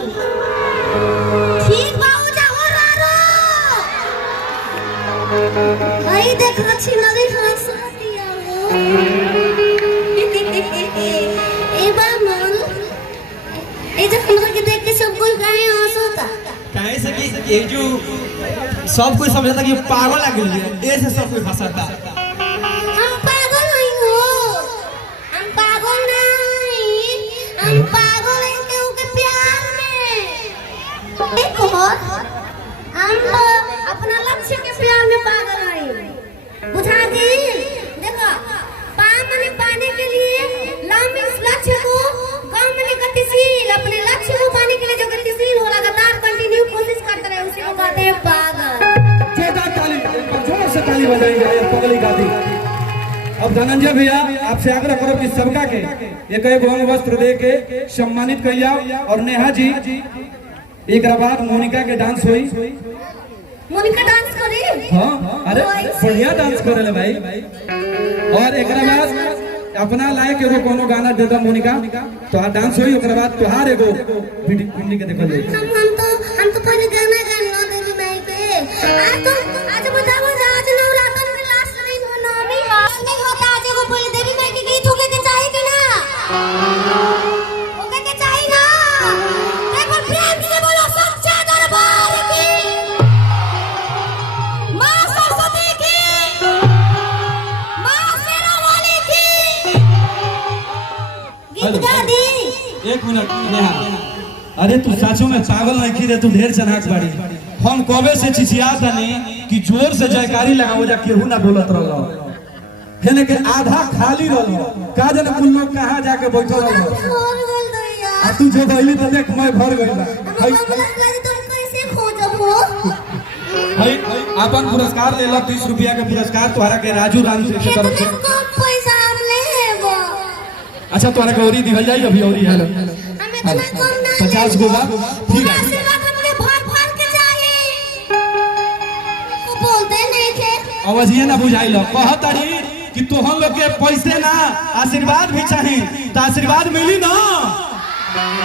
ठीक बाबू जाओ रारो भाई देख रखी नदी हंस दिया वो ए बामन ए जो हमरा के देख के सब कोई काहे हंसता काहे से कि ये जो सब कोई समझता कि पागल आ गेल है ऐसे सब कोई हंसता। हम पागल नहीं हो हम पागल नहीं हम पागल हैं केहू के प्यार में देखो हम अपना लक्ष्य के प्यार में पागल हैं बुझा दी देखो पाने के लिए लम इस लक्ष्य को गम में गतिशील अपने लक्ष्य को पाने के लिए जो गतिशील हो लगातार कंटिन्यू कोशिश करते रहे उसी को कहते हैं पागल। जोर से ताली बजाएंगे पगली गाती। अब धनंजय भैया आपसे आग्रह करो कि सबका के एक अंग वस्त्र दे के सम्मानित करिया और नेहा जी एक बाद मोनिका के डांस हुई। मोनिका डांस करी हाँ अरे बढ़िया डांस करे भाई और एक बाद अपना लायक एगो कोनो गाना दे दा मोनिका तो डांस हुई ओकरा बाद तोहार एगो वीडियो के देखल जाई। हम तो पहले गाना गाना देवी माई के आज बताओ आज नवरात्र में लास्ट दिन हो नवमी नहीं होता आज एगो पहले देवी माई के गीत होके के चाहिए कि ना होके के चाहिए ना एक बार प्रेम से बोलो सच्चा दरबार की मां सरस्वती की मां शेरावाली की गीत गा दी। एक मिनट नेहा अरे तू साचो में पागल नहीं की रे तू ढेर चनाक बाड़ी हम कबे से चिचियात नहीं कि जोर से जयकारी लगाओ जा केहू ना बोलत रहलो हेने के आधा खाली रहलो का जाने कुल लोग कहां जाके बैठल रहलो आ तू जो गइली त देख मैं भर गइला भाई कैसे खोजबो भाई अपन पुरस्कार लेला 30 रुपया के पुरस्कार तोहरा के राजू राम से तरफ से कम पैसा हम लेबो। अच्छा तोहरा के औरी दिहल जाई अभी औरी हाल हमें इतना कम ना 50 गो बा ठीक है आशीर्वाद हमके भर के चाहिए वो बोलते नहीं थे आवाज ये ना बुझाइल कहतड़ी कि तोहन लोग के पैसे ना आशीर्वाद भी चाहिए तो आशीर्वाद मिली ना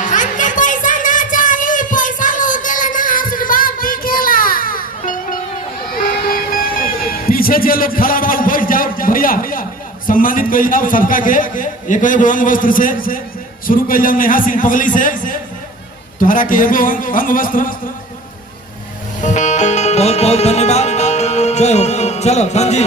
हमके पैसा ना चाहिए पैसा लोगेला ना आशीर्वाद दिखेला पीछे जे लोग खड़ा बा बैठ जाओ भैया सम्मानित कइल जाओ सबका के एक अंग वस्त्र से शुरू कइल जाओ नेहा सिंह पगली से तोहरा के एगो अंग वस्त्र बहुत बहुत धन्यवाद जय हो चलो धन जी